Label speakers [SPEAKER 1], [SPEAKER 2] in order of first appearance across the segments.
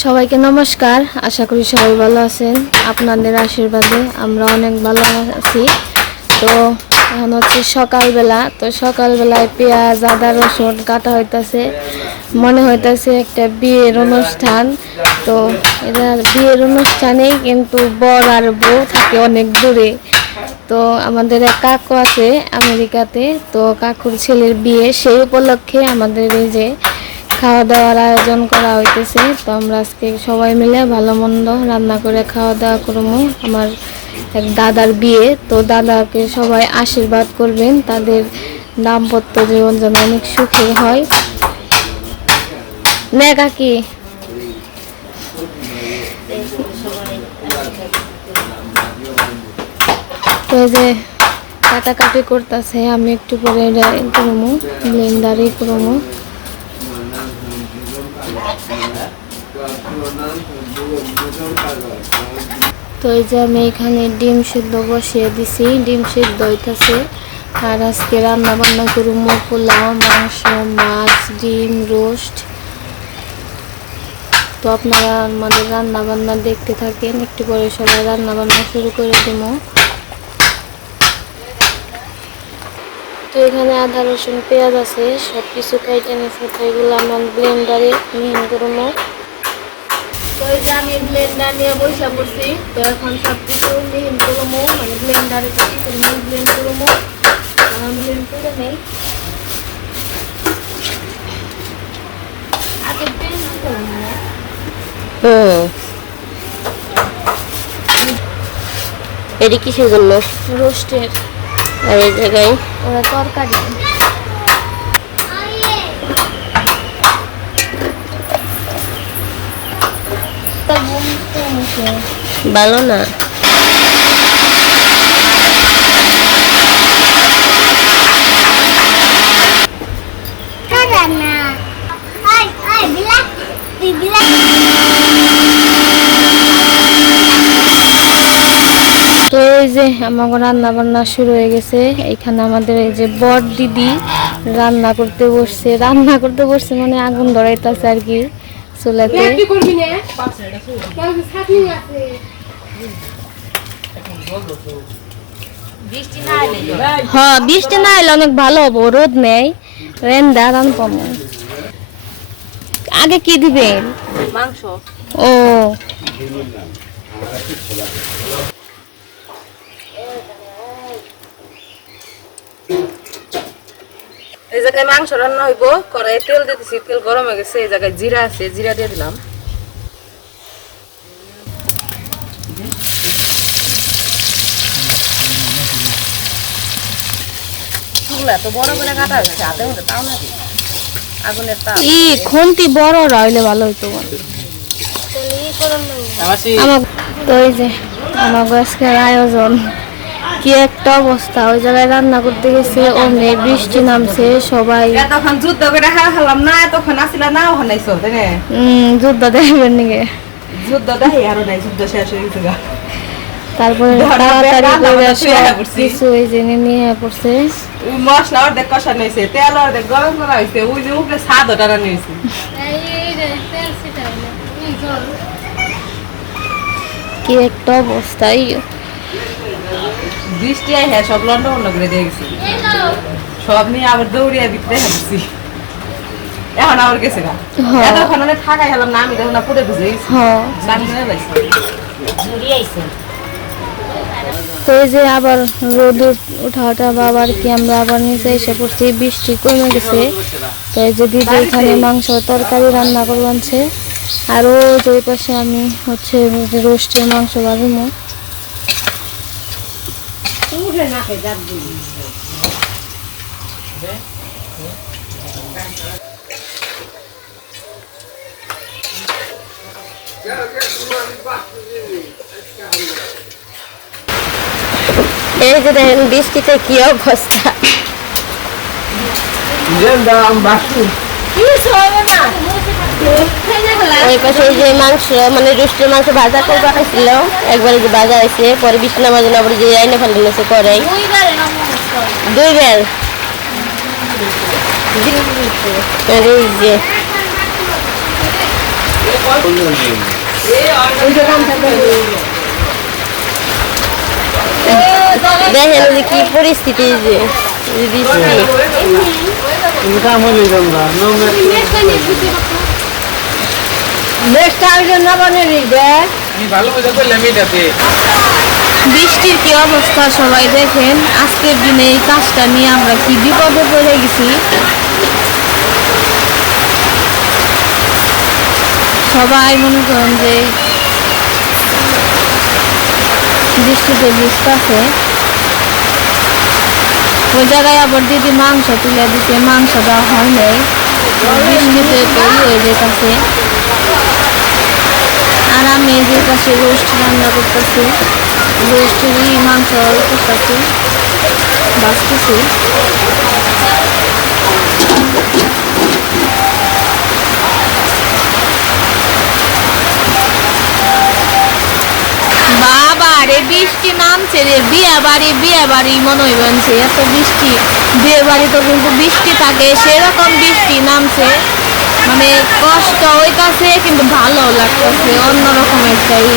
[SPEAKER 1] সবাইকে নমস্কার। আশা করি সবাই ভালো আছেন। আপনাদের আশীর্বাদে আমরা অনেক ভালো আছি। তো এখন হচ্ছে সকালবেলা। তো সকালবেলায় পেঁয়াজ, আদা, রসুন কাটা হইতাছে। মনে হইতাছে একটা বিয়ের অনুষ্ঠান। তো এটা বিয়ের অনুষ্ঠানেই কিন্তু বর আর বউ থাকে অনেক দূরে। তো আমাদের এক কাকু আছে আমেরিকাতে। তো কাকুর ছেলের বিয়ে সেই উপলক্ষে আমাদের এই যে খাওয়া দাওয়ার আয়োজন করা হইতেছে। তো আমরা আজকে সবাই মিলে ভালো মন্দ রান্না করে খাওয়া দাওয়া করব। আমার এক দাদার বিয়ে, তো দাদাকে সবাই আশীর্বাদ করবেন। তাদের দাম্পত্য জীবন যেন অনেক সুখী হয়। নে কাকি যে কাটাকাটি করতেছে, আমি একটু পরে করব ব্লেন্ডারই করব। তো এই যে আমি এখানে ডিম সিদ্ধ বসিয়ে দিছি, ডিম সিদ্ধ হইতাছে। আর আজকে রান্না বান্না করব পোলাও, মাংস, মাছ, ডিম, রোস্ট। তো আপনারা আমাদের রান্না বান্না দেখতে থাকেন, একটু পরে সবাই রান্না বান্না শুরু করে দেবো। তো এখানে আদা রসুন পেঁয়াজ আছে সব কিছু কাইটে নিয়েছে তো এগুলো আমার ব্লেন্ডারে মিহিন করব তো এই যে আমি ব্লেন্ডার নিয়ে বসে পড়ছি তো এখন সব কিছু মিহিন করব মানে ব্লেন্ডারে ব্লেন্ড করব ব্লেন্ড করে নেই।
[SPEAKER 2] হুম। এটি কিসের জন্য?
[SPEAKER 1] রোস্টের
[SPEAKER 2] আর এই জায়গায়
[SPEAKER 1] ওরা তরকারি।
[SPEAKER 2] ভালো না?
[SPEAKER 1] এই যে আমাকে রান্না বান্না শুরু হয়ে গেছে। এখানে আমাদের এই যে বর দিদি রান্না করতে বসছে। রান্না করতে বসছে মানে আগুন ধরাইতেছে আর কি চুলাতে। হ্যাঁ বৃষ্টি না এলে অনেক ভালো হব রোদ নেই। রেন্দা রান পাবো আগে কি দিবেন
[SPEAKER 2] মাংস।
[SPEAKER 1] ও।
[SPEAKER 2] জায়গায় মাংস রান্না হইব কড়াই তেল দিতেছি তেল গরম হয়ে গেছে এই জায়গায় জিরা আছে জিরা দিয়ে দিলাম। তো বড় করে কাটা হয়েছে হাতের মধ্যে তাও না আগুনের তাপ।
[SPEAKER 1] ই খুন্তি বড় রইলে ভালো হইতো আমার তো এই যে আমার আয়োজন। কি একটা অবস্থা? ওই জায়গায় রান্না করতে গেছে অমনি বৃষ্টি নামছে সবাই।
[SPEAKER 2] এতক্ষণ যুদ্ধ করে হা হলাম না এতক্ষণ আসিলা না ওখানে নাইছো তাই না?
[SPEAKER 1] উম, যুদ্ধ দেখবেন নাকি?
[SPEAKER 2] যুদ্ধ দেখি আরও নাই যুদ্ধ শেষ হয়ে গেছে
[SPEAKER 1] তারপরে তাড়াতাড়ি করে
[SPEAKER 2] বান্না শুয়ে
[SPEAKER 1] সব
[SPEAKER 2] পড়ছি।
[SPEAKER 1] কিছু এই যে নিয়ে পড়ছে।
[SPEAKER 2] মশলা অর্ধেক তেল অর্ধেক গরম করা হয়েছে ওই যে উপরে স্বাদ টানানো হয়েছে।
[SPEAKER 1] কি একটা অবস্থা
[SPEAKER 2] বৃষ্টি আই হ্যাঁ সব লন্ড বন্ধ করে দিয়ে গেছে। সব নিয়ে আবার দৌড়িয়ে বিকতে হাঁটছি। এখন আবার গেছে গা।
[SPEAKER 1] হ্যাঁ।
[SPEAKER 2] এতক্ষণ অনেক থাকাই হলাম না আমি দেখুন না পুরে বুঝে গেছি।
[SPEAKER 1] হ্যাঁ। তো এই যে আবার রোদ উঠা উঠা বা আবার কি আমরা আবার নিচে এসে পড়ছি বৃষ্টি কমে গেছে। তো এই যে দিদি এখানে মাংস তরকারি রান্না করে আনছে। আর ও যে ওই পাশে আমি হচ্ছে রোস্টের মাংস ভাবিমো
[SPEAKER 2] এই যে দেখেন বৃষ্টিতে কি অবস্থা ওই পাশে যে মাংস মানে রুস্টের মাংস ভাজা করে রাখাইছিল একবার যে ভাজা হয়েছে পরে নামার আবার যে আইনে ফেলে নিয়েছে করাই দুই বেল আর এই যে। দেখেন যে কি পরিস্থিতি যে যে বৃষ্টি
[SPEAKER 1] বৃষ্টির কি অবস্থা সবাই দেখেন? আজকের দিনে এই কাজটা নিয়ে আমরা কি বিপদে পড়ে গেছি। সবাই মনে করেন যে বৃষ্টিতে ভিজতেছে। ওই জায়গায় আবার দিদি মাংস তুলে দিতে মাংস দেওয়া হয় নাই। বৃষ্টিতে তৈরি হয়ে যেতেছে। আর আমি যে রোস্ট রান্না করতেছি। রোস্টেরই মাংস করতেছি। বাঁচতেছি। বাবা রে, বৃষ্টি নামছে রে। বিয়ে বাড়ি বিয়ে বাড়ি মনে হইবেনছে এত বৃষ্টি। বিয়ে বাড়ি তো কিন্তু বৃষ্টি থাকে। সেরকম বৃষ্টি নামছে। মানে কষ্ট হইতাছে কিন্তু ভালো লাগতেছে অন্যরকম একটা ই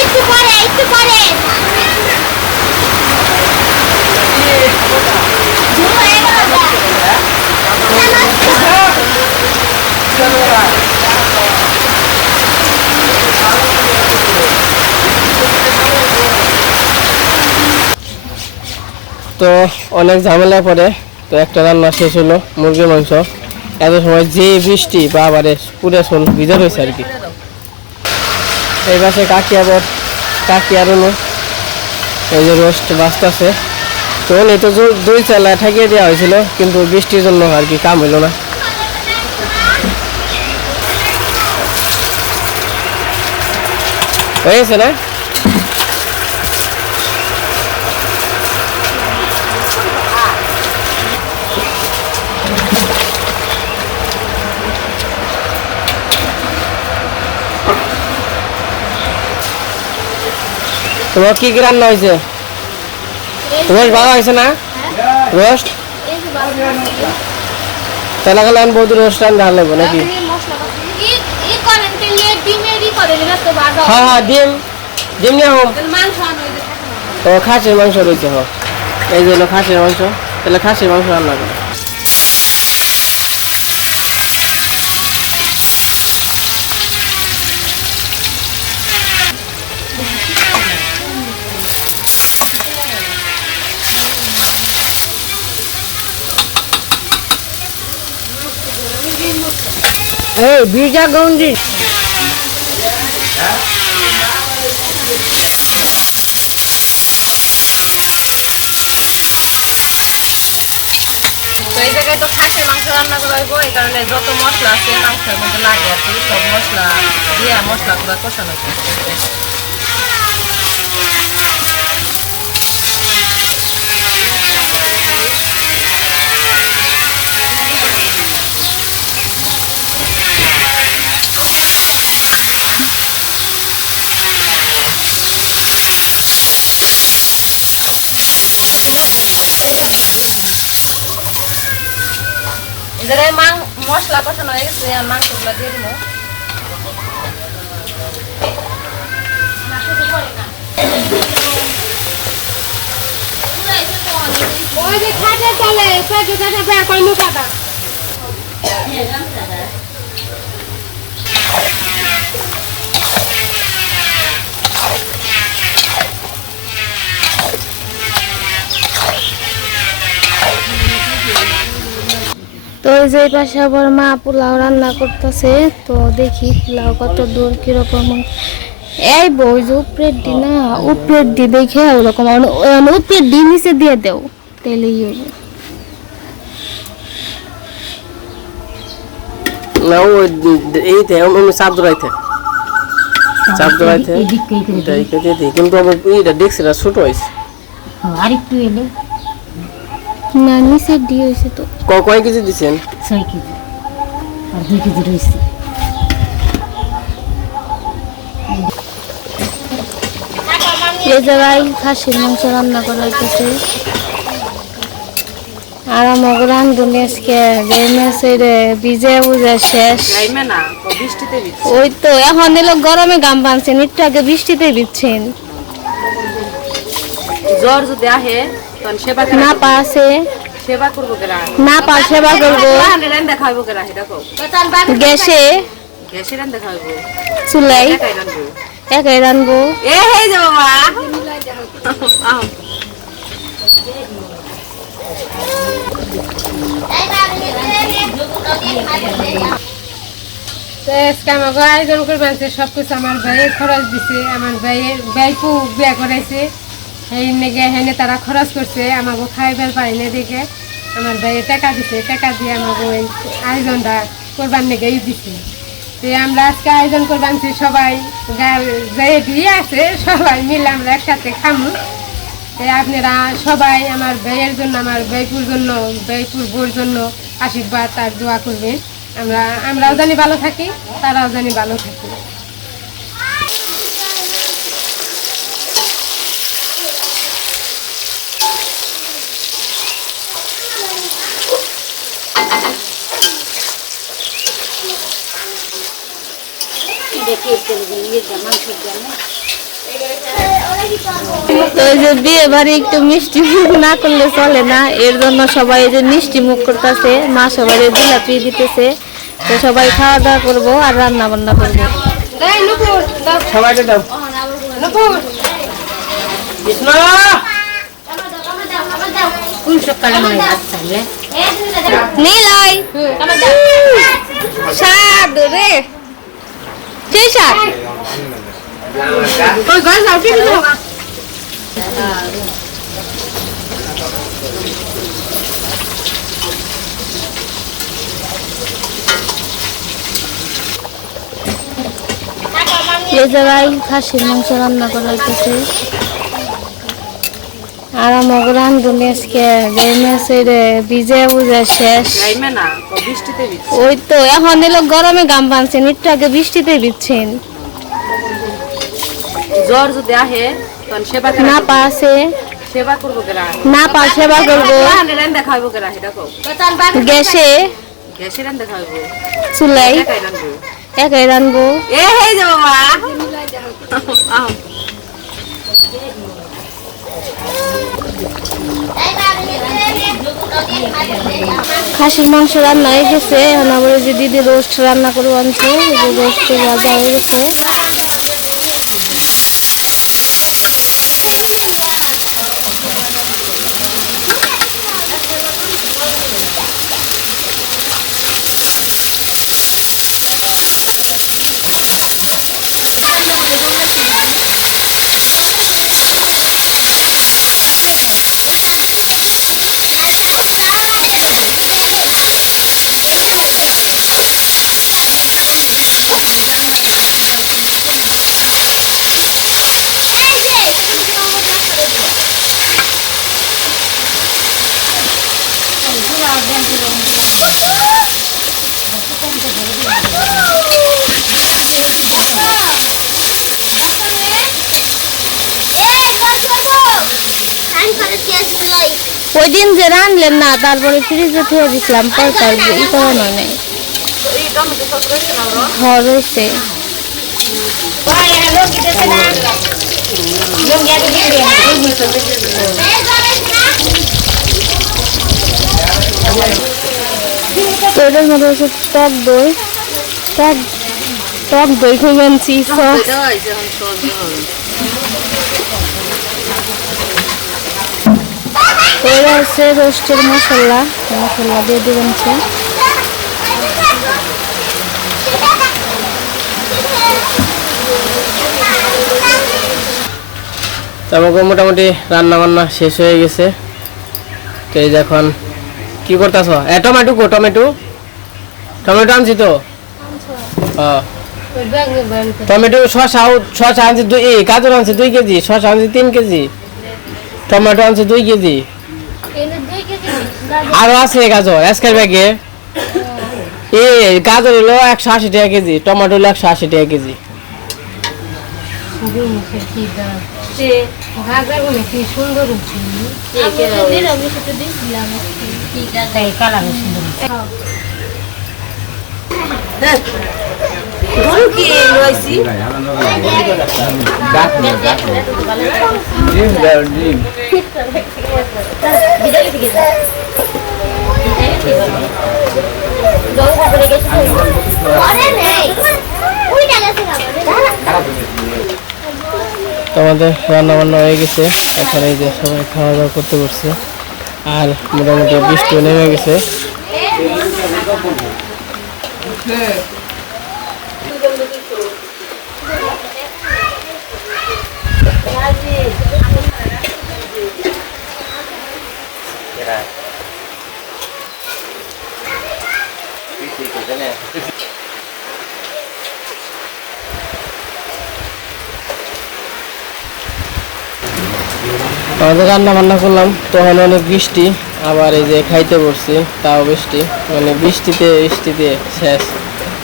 [SPEAKER 3] একটু পরে। ধুলো হয়ে গেল গা।
[SPEAKER 4] তো অনেক ঝামেলা পড়ে, তো একটা রান্না শেষ হলো, মুরগির মাংস। এত সময় যে বৃষ্টি বা আবারে পুরে শোল ভিজা রয়েছে আর কি। এই পাশে কাকি আবার, কাকি আর এই যে রোস্ট বাঁচতেছে। তো উনি তো দুই চালা ঠেকিয়ে দেওয়া হয়েছিল, কিন্তু বৃষ্টির জন্য আর কি কাম হইল না। হয়েছে না? তোমার কি কি রান্না হয়েছে? রোস্ট ভালো হয়েছে না? রোস্ট? তাহলে গেলে আমি বহুত রোস্ট রান্না লাগবে নাকি? হ্যাঁ হ্যাঁ ডিম। ডিম নিয়ে
[SPEAKER 3] যে।
[SPEAKER 4] ও খাসির মাংস রয়েছে, হ। এই যে হলো খাসির মাংস। তাহলে খাসির মাংস রান্না করো। এই বিজা গৌন্ডি
[SPEAKER 1] তো এই জায়গায় তো খাসির মাংস রান্না করা হইব, এই কারণে যত মশলা আছে, মাংসের মধ্যে লাগে আর কি, সব মশলা দিয়ে মশলাগুলো কষানো জায়গায় মাং মশলা কষানো হয়ে গেছে আর মাংসগুলো দিয়ে দিব
[SPEAKER 3] ওই যে খাটে চলে পেটে পেট কই মুখাটা
[SPEAKER 1] তো এই যে পাশে আবার মা পোলাও রান্না করতেছে তো দেখি পোলাও কত দূর কীরকম এই বই যে উপরের ডি না উপরের ডি দেখে ওরকম উপরের ডি নিচে দিয়ে দেও তেলেই হইব।
[SPEAKER 4] না ও এই তে আমি চাপ কিন্তু আমার এইটা ডেক্সিটা ছোট হয়েছে
[SPEAKER 5] আরেকটু এলে
[SPEAKER 1] না নিচের ডি হয়েছে তো।
[SPEAKER 4] ক- কয় কেজি
[SPEAKER 5] ছয় কেজি। আর দুই কেজি রয়েছে।
[SPEAKER 1] এই জায়গায় খাসির মাংস রান্না করা হইতেছে। আর আমাকে রান্ধুনি আজকে যে মেসের ভিজে বুঝে শেষ। ওই তো এখন এলো গরমে গাম বানছেন একটু আগে বৃষ্টিতে দিচ্ছেন
[SPEAKER 6] জ্বর যদি আহে
[SPEAKER 1] না না পা সেবা করব। গ্যাসে। চুলাই।
[SPEAKER 6] একাই
[SPEAKER 1] রানবো।
[SPEAKER 7] আজকে আমাকে আয়োজন করবে আছে সব কিছু আমার ভাইয়ে খরচ দিছে আমার ভাইয়ের ভাইপু বিয়া করাইছে। সেই নাকি হেনে তারা খরচ করছে আমাকে খাইবার পাই না দেখে। আমার ভাইয়ে টাকা দিছে, টাকা দিয়ে আমাকে ওই আয়োজনটা করবার নাকি দিছে। তো আমরা আজকে আয়োজন করবার আনছি সবাই যাই বিয়ে আছে, সবাই মিলে আমরা একসাথে খামু। তো আপনারা সবাই আমার ভাইয়ের জন্য, আমার ভাইপুর জন্য, ভাইপুর বোর জন্য আশীর্বাদ আর দোয়া করবেন। আমরা, আমরাও জানি ভালো থাকি, তারাও জানি ভালো থাকি
[SPEAKER 1] তো এই যে বিয়ে বাড়ি একটু মিষ্টি মুখ না করলে চলে না এর জন্য সবাই এই যে মিষ্টি মুখ করতেছে মা সবাই জিলাপি দিতেছে। তো সবাই খাওয়া দাওয়া করব আর রান্না বান্না করব
[SPEAKER 4] সবাইকে দাও।
[SPEAKER 5] মনে
[SPEAKER 1] নীলয়! রে। কি শাক
[SPEAKER 6] ওই ঘর যাও কি দিলো
[SPEAKER 1] এই জায়গায় খাসির মাংস রান্না করা হইতেছে আর রান্ধুনি আজকে ভিজে বুঝে শেষ। ওই তো এখন এলো গরমে গাম বানছেন একটু আগে বৃষ্টিতে
[SPEAKER 6] জ্বর যদি আহে
[SPEAKER 1] না না পা সেবা করব। গ্যাসে। চুলাই।
[SPEAKER 6] একাই রান্ধবো
[SPEAKER 1] রানবো।
[SPEAKER 6] এ হে বাবা।
[SPEAKER 1] খাসির মাংস রান্না হয়ে গেছে। এখন আবার যে দিদি রোস্ট রান্না করে আনছে। রোস্ট ভাজা হয়ে গেছে। ওই দিন যে রানলেন, না, তারপরে ফ্রিজে থেকে দিছিলাম তরকার ই করানো নেই। রয়েছে। তো এটার মধ্যে হচ্ছে টক দই। টক টক দই খুঁজে আনছি, সস।
[SPEAKER 6] এটা
[SPEAKER 1] হচ্ছে রোস্টের মশলা মশলা দিয়ে দিবেন হচ্ছে
[SPEAKER 4] তো আমাকে মোটামুটি রান্না বান্না শেষ হয়ে গেছে। তো এই এখন কি করতেছ? এ টমেটো কো টমেটো। টমেটো আনছি তো? টমেটো শশা শশা আনছি দুই এই গাজর আনছি দুই কেজি শশা আনছি তিন কেজি টমেটো আনছি দুই কেজি। আরও আছে গাজর আজকের ব্যাগে। এই গাজর হলো একশো আশি টাকা কেজি টমেটো হলো একশো আশি টাকা কেজি। ডিম ডিম। আমাদের রান্না বান্না হয়ে গেছে। এখন এই যে সবাই খাওয়া দাওয়া করতে পারছে আর মোটামুটি বৃষ্টিও নেমে গেছে। আমাদের রান্না বান্না করলাম, তখন অনেক বৃষ্টি, আবার এই যে খাইতে বসছি, তাও বৃষ্টি। মানে বৃষ্টিতে বৃষ্টিতে শেষ।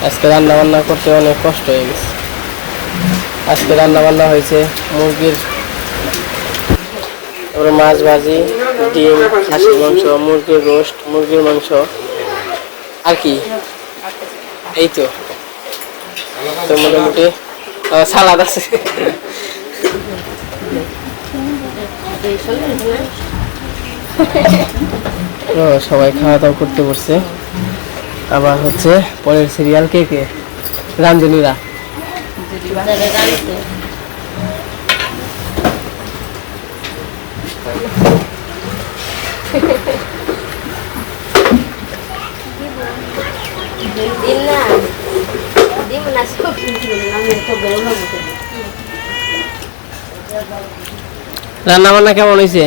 [SPEAKER 4] আজকে রান্না বান্না করতে অনেক কষ্ট হয়ে গেছে। আজকে রান্না বান্না হয়েছে মুরগির। তারপরে মাছ ভাজি, ডিম, খাসির মাংস, মুরগির রোস্ট, মুরগির মাংস। আর কি? এই তো। তো মোটামুটি সালাদ আছে। তো সবাই খাওয়া দাওয়া করতে বসছে। আবার হচ্ছে পরের সিরিয়াল কে কে? রামজনীরা রান্না বান্না কেমন হয়েছে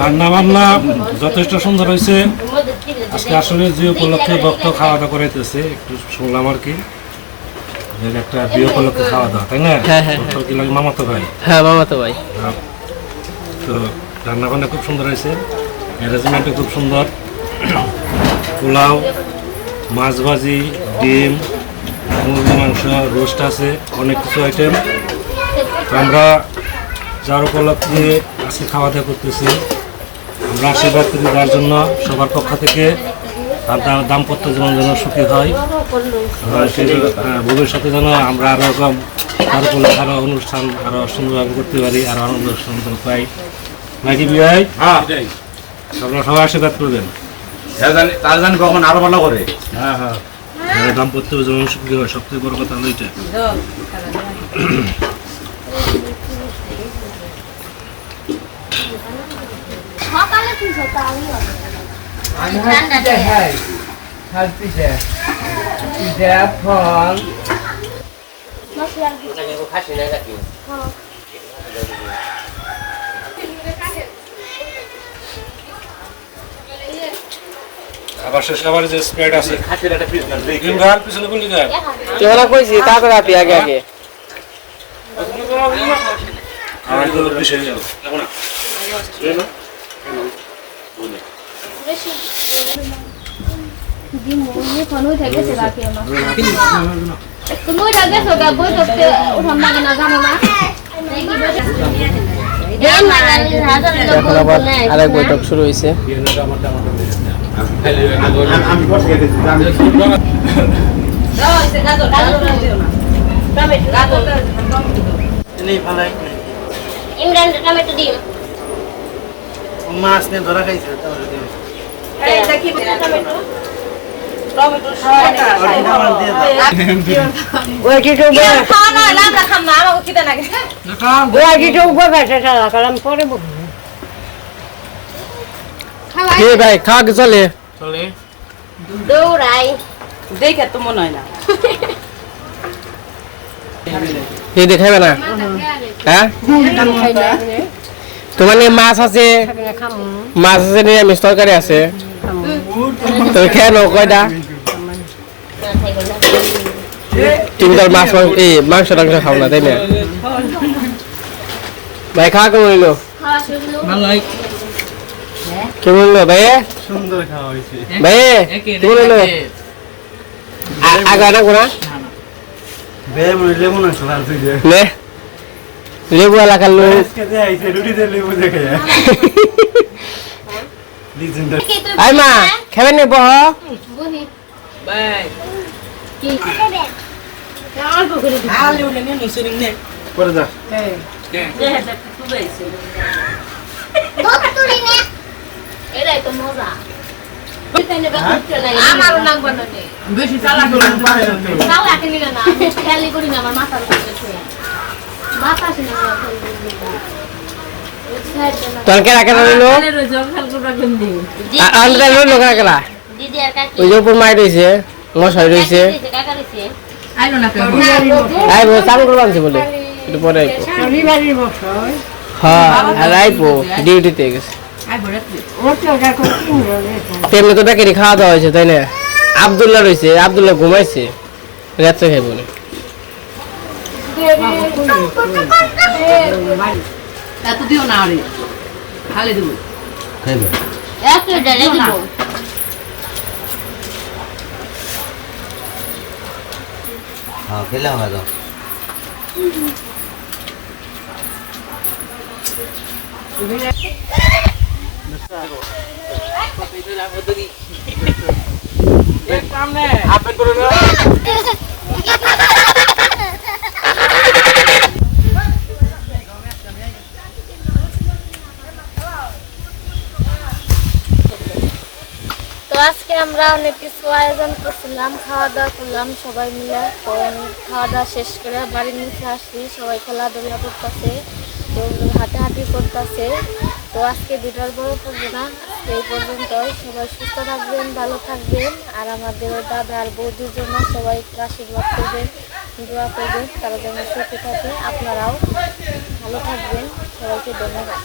[SPEAKER 8] রান্না বান্না যথেষ্ট সুন্দর হয়েছে আজকে আসলে যে উপলক্ষে ভক্ত খাওয়া দাওয়া করাইতেছে একটু শুনলাম আর কি। একটা বিয়ে উপলক্ষে খাওয়া দাওয়া তাই না?
[SPEAKER 4] হ্যাঁ, হ্যাঁ,
[SPEAKER 8] কি লাগে মামাতো ভাই?
[SPEAKER 4] হ্যাঁ মামা তো ভাই।
[SPEAKER 8] আর তো রান্না বান্না খুব সুন্দর হয়েছে অ্যারেঞ্জমেন্টও খুব সুন্দর। পোলাও মাছ ভাজি ডিম মুরগি মাংস রোস্ট আছে অনেক কিছু আইটেম। আমরা যার উপলক্ষে আজকে খাওয়া দাওয়া করতেছি। আমরা আশীর্বাদ করি তার জন্য সবার পক্ষ থেকে। তার দাম্পত্য জীবন যেন সুখী হয়। সেই হ্যাঁ, ভবিষ্যতে যেন আমরা আরও রকম তার উপলক্ষে আরও অনুষ্ঠান আরও সুন্দরভাবে করতে পারি আরও আনন্দ সুন্দর পাই। নাকি বিয়াই
[SPEAKER 9] হ্যাঁ?
[SPEAKER 8] আপনারা সবাই আশীর্বাদ করবেন।
[SPEAKER 9] তার জানি কখন আরও ভালো করে।
[SPEAKER 8] হ্যাঁ হ্যাঁ। যারা দাম্পত্য জীবন সুখী হয় সবথেকে বড় কথা হলো এটা। আবার শেষ আবার যে স্প্রেড আছে। গ্রিন ঘর পিছনে কোন দিকে?
[SPEAKER 4] তোরা কইছি তারপরে আপনি আগে আগে।
[SPEAKER 8] আমার তো বিষয় না
[SPEAKER 1] ফোনও থেকে চলা কি আমার তুমি ওইটা গেছো গা বই করতে উঠান লাগে না জানো না
[SPEAKER 4] এখন আবার আরেক বৈঠক শুরু হয়েছে
[SPEAKER 2] ইমরান টমেটো ডিম।
[SPEAKER 4] মাছ নিয়ে ধরা খাইছে ভাই খাওয়া কি চলে।
[SPEAKER 2] দৌড়াই।
[SPEAKER 6] দেখে তো মনে হয় না।
[SPEAKER 4] কে দেখাবে না? হ্যাঁ? তোমার মাছ আছে। মাছ আছে নিরামিষ তরকারি আছে। তুমি খেয়ে নো কয়টা? তুমি তো আর মাছ মাংস এই মাংস টাংস খাও না তাই না? ভাই খাওয়া কেমন হইল? কেমন হইল ভাই?
[SPEAKER 9] সুন্দর খাওয়া হয়েছে।
[SPEAKER 4] ভাই কেমন হইল? আগা না কোনা লেবু এলাকার লোক।
[SPEAKER 9] রুটিতে লেবু দেখে
[SPEAKER 4] আই মা খেবেন নি বহ।
[SPEAKER 5] বেশি
[SPEAKER 2] খেয়ালই করি না আমার মাথার মাথা কেরা
[SPEAKER 4] কেরা রইল আন্দ্রা রইল কেরা কেরা
[SPEAKER 2] দিদি আর কাকি
[SPEAKER 4] ওই যে উপর মাই রয়েছে মশাই রয়েছে আইবো চান করব আনছে বলে একটু পরে আইবো হ্যাঁ আর আইবো ডিউটিতে গেছে। তেমনি তো বেকারি খাওয়া দাওয়া হয়েছে তাই না আবদুল্লাহ রয়েছে আবদুল্লাহ ঘুমাইছে রাত্রে খাইবো না
[SPEAKER 5] এত দিও না আরে। খালি দেবো।
[SPEAKER 2] এক প্লেট ডালে দিব।
[SPEAKER 10] হ্যাঁ খেলে হবে তো
[SPEAKER 1] তো আজকে আমরা অনেক কিছু আয়োজন করছিলাম খাওয়া দাওয়া করলাম সবাই মিলে। খাওয়া দাওয়া শেষ করে বাড়ির নিচে আসছি, সবাই খেলাধুলা করতেছে, তো হাঁটাহাঁটি করতেছে। তো আজকে ভিডিওর বড় করব না এই পর্যন্তই। সবাই সুস্থ থাকবেন, ভালো থাকবেন। আর আমাদের দাদা আর বৌদির জন্য সবাই একটু আশীর্বাদ করবেন, দোয়া করবেন, তারা যেন সুখে থাকে। আপনারাও ভালো থাকবেন। সবাইকে ধন্যবাদ।